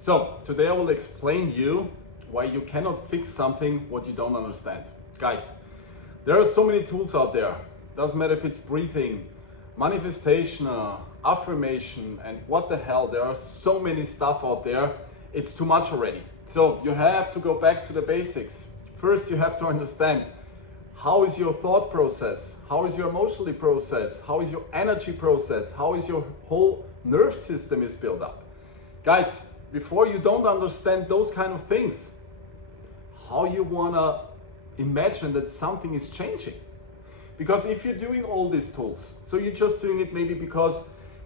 So today I will explain you why you cannot fix something what you don't understand. Guys, there are so many tools out there. Doesn't matter if it's breathing, manifestation, affirmation, and what the hell, there are so many stuff out there. It's too much already. So you have to go back to the basics. First, you have to understand how is your thought process, how is your emotional process, how is your energy process, how is your whole nerve system is built up. Guys, before you don't understand those kind of things, how you wanna imagine that something is changing? Because if you're doing all these tools, so you're just doing it maybe because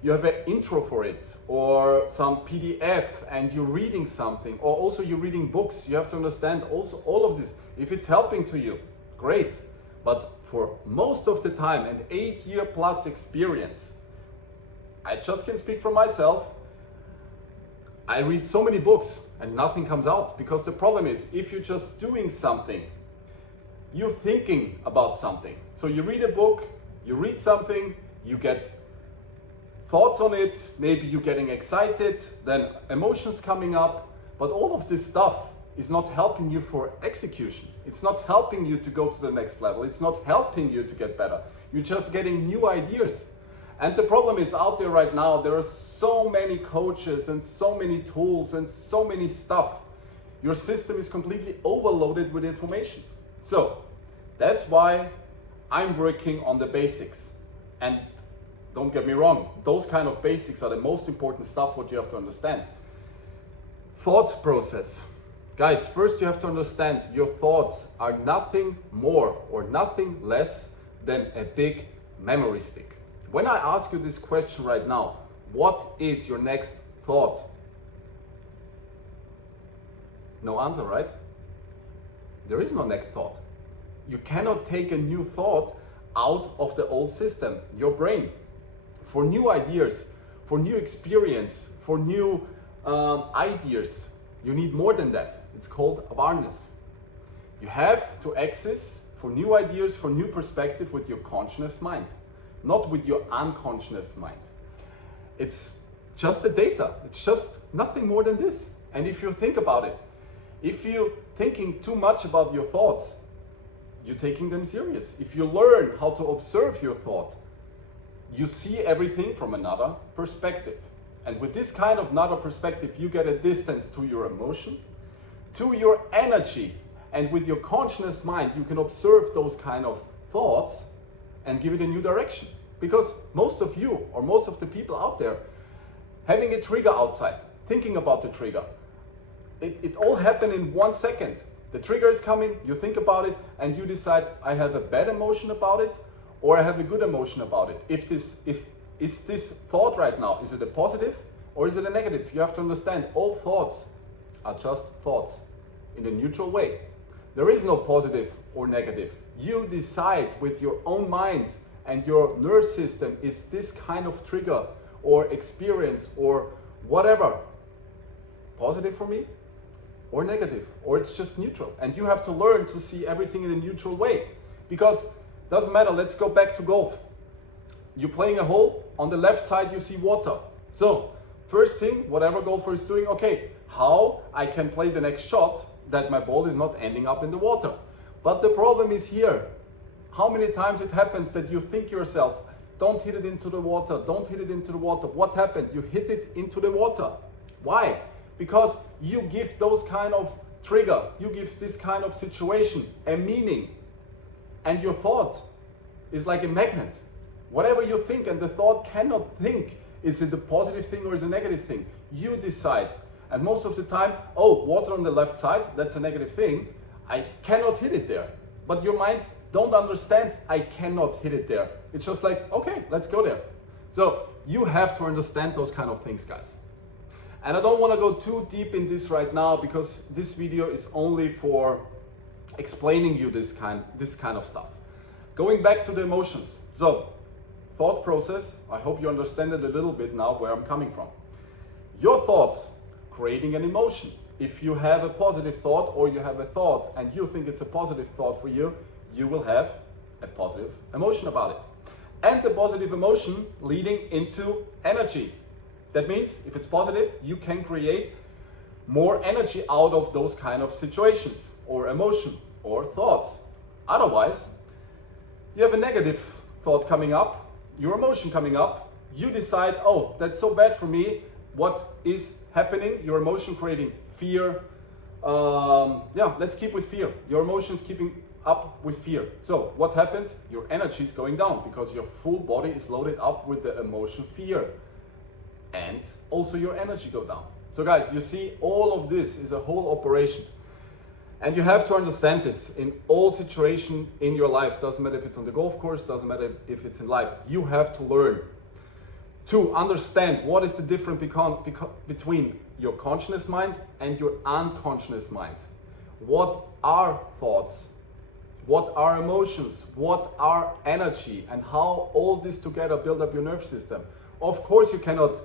you have an intro for it or some PDF and you're reading something, or also you're reading books, you have to understand also all of this. If it's helping to you, great. But for most of the time, and 8-year plus experience, I just can speak for myself. I read so many books and nothing comes out, because the problem is if you're just doing something, you're thinking about something. So you read a book, you read something, you get thoughts on it, maybe you're getting excited, then emotions coming up, but all of this stuff is not helping you for execution. It's not helping you to go to the next level. It's not helping you to get better. You're just getting new ideas. And the problem is out there right now, there are so many coaches and so many tools and so many stuff. Your system is completely overloaded with information. So that's why I'm working on the basics. And don't get me wrong, those kind of basics are the most important stuff what you have to understand. Thought process. Guys, first you have to understand your thoughts are nothing more or nothing less than a big memory stick. When I ask you this question right now, what is your next thought? No answer, right? There is no next thought. You cannot take a new thought out of the old system, your brain. For new ideas, for new experience, for new ideas, you need more than that. It's called awareness. You have to access for new ideas, for new perspective with your conscious mind, not with your unconscious mind. It's just the data. It's just nothing more than this. And if you think about it, if you're thinking too much about your thoughts, you're taking them serious. If you learn how to observe your thought, you see everything from another perspective. And with this kind of another perspective, you get a distance to your emotion, to your energy, and with your conscious mind, you can observe those kind of thoughts and give it a new direction. Because most of you, or most of the people out there, having a trigger outside, thinking about the trigger, it all happened in 1 second. The trigger is coming, you think about it, and you decide, I have a bad emotion about it, or I have a good emotion about it. Is this thought right now, is it a positive or is it a negative? You have to understand all thoughts are just thoughts in a neutral way. There is no positive or negative. You decide with your own mind and your nerve system, is this kind of trigger or experience or whatever positive for me or negative, or it's just neutral. And you have to learn to see everything in a neutral way, because doesn't matter. Let's go back to golf. You're playing a hole, on the left side you see water. So first thing, whatever golfer is doing, okay, how I can play the next shot that my ball is not ending up in the water. But the problem is here, how many times it happens that you think yourself, don't hit it into the water, don't hit it into the water. What happened? You hit it into the water. Why? Because you give those kind of trigger, you give this kind of situation a meaning. And your thought is like a magnet. Whatever you think, and the thought cannot think, is it a positive thing or is it a negative thing? You decide. And most of the time, oh, water on the left side, that's a negative thing. I cannot hit it there. But your mind don't understand, I cannot hit it there. It's just like, okay, let's go there. So you have to understand those kind of things, guys. And I don't want to go too deep in this right now, because this video is only for explaining you this kind of stuff. Going back to the emotions. So, thought process, I hope you understand it a little bit now where I'm coming from. Your thoughts creating an emotion. If you have a positive thought, or you have a thought and you think it's a positive thought for you, you will have a positive emotion about it. And a positive emotion leading into energy. That means if it's positive, you can create more energy out of those kind of situations or emotion or thoughts. Otherwise, you have a negative thought coming up, your emotion coming up, you decide, oh, that's so bad for me. What is happening? Your emotion creating fear. Let's keep with fear. Your emotions keeping up with fear. So what happens? Your energy is going down because your full body is loaded up with the emotion fear. And also your energy go down. So guys, you see, all of this is a whole operation. And you have to understand this in all situations in your life. Doesn't matter if it's on the golf course, doesn't matter if it's in life. You have to learn to understand what is the difference between your conscious mind and your unconscious mind. What are thoughts? What are emotions? What are energy? And how all this together build up your nerve system. Of course, you cannot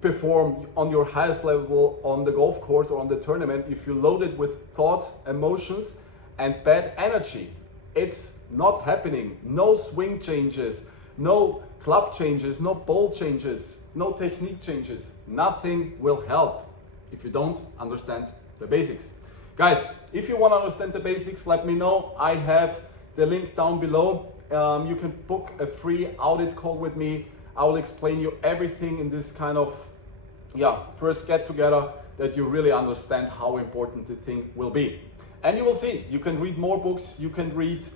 perform on your highest level on the golf course or on the tournament if you're loaded with thoughts, emotions, and bad energy. It's not happening. No swing changes, no club changes, no ball changes, no technique changes. Nothing will help if you don't understand the basics. Guys, if you want to understand the basics, let me know. I have the link down below. You can book a free audit call with me. I will explain you everything in this kind of first get together that you really understand how important the thing will be. And you will see, you can read more books, you can read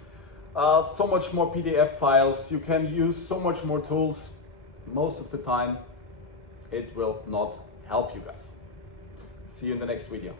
so much more PDF files, you can use so much more tools. Most of the time, it will not help you guys. See you in the next video.